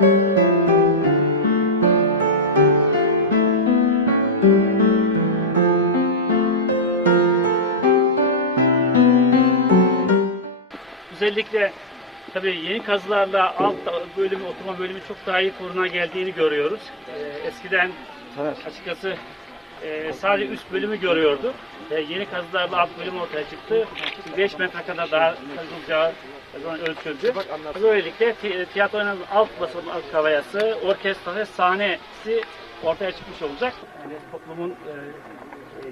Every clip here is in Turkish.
Özellikle tabii yeni kazılarla alt bölümü, oturma bölümü çok daha iyi koruna geldiğini görüyoruz. Ee, eskiden evet. açıkçası e, sadece üst bölümü görüyorduk. E, yeni kazılarla alt bölüm ortaya çıktı. 5 metre kadar daha kazılacağı zaman ölçüldü. Böylelikle ti- tiyatronun alt basımı, alt kavayası, orkestra ve sahnesi ortaya çıkmış olacak. Yani toplumun e,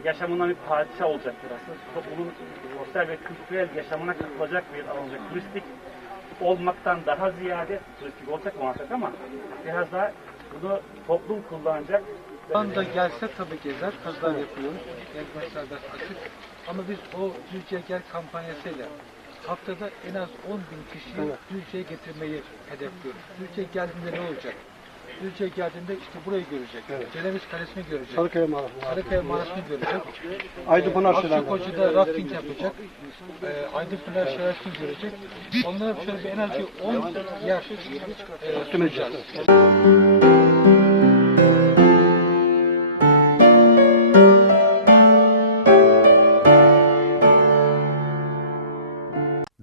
yaşamından bir parça olacak burası. Toplumun sosyal ve kültürel yaşamına katılacak bir alan olacak. Turistik olmaktan daha ziyade turistik olacak muhakkak ama biraz daha bunu toplum kullanacak. Şu anda gelse tabii gezer, kazılar yapıyoruz. Gezmek serbest açık. Ama biz o Düzce'ye gel kampanyasıyla haftada en az 10 bin kişiyi Düzce'ye getirmeyi hedefliyoruz. Düzce'ye geldiğinde ne olacak? Düzce'ye geldiğinde işte burayı görecek. Ceneviz Kalesi'ni görecek. Sarıkaya mağarası. Sarıkaya Mağarası'nı görecek. Aydınpınar Şelale. Akçakoçu'da rafting yapacak. E, Aydınpınar Şelalesi'ni görecek. Onlara şöyle bir en az bir 10 yer e, sunacağız.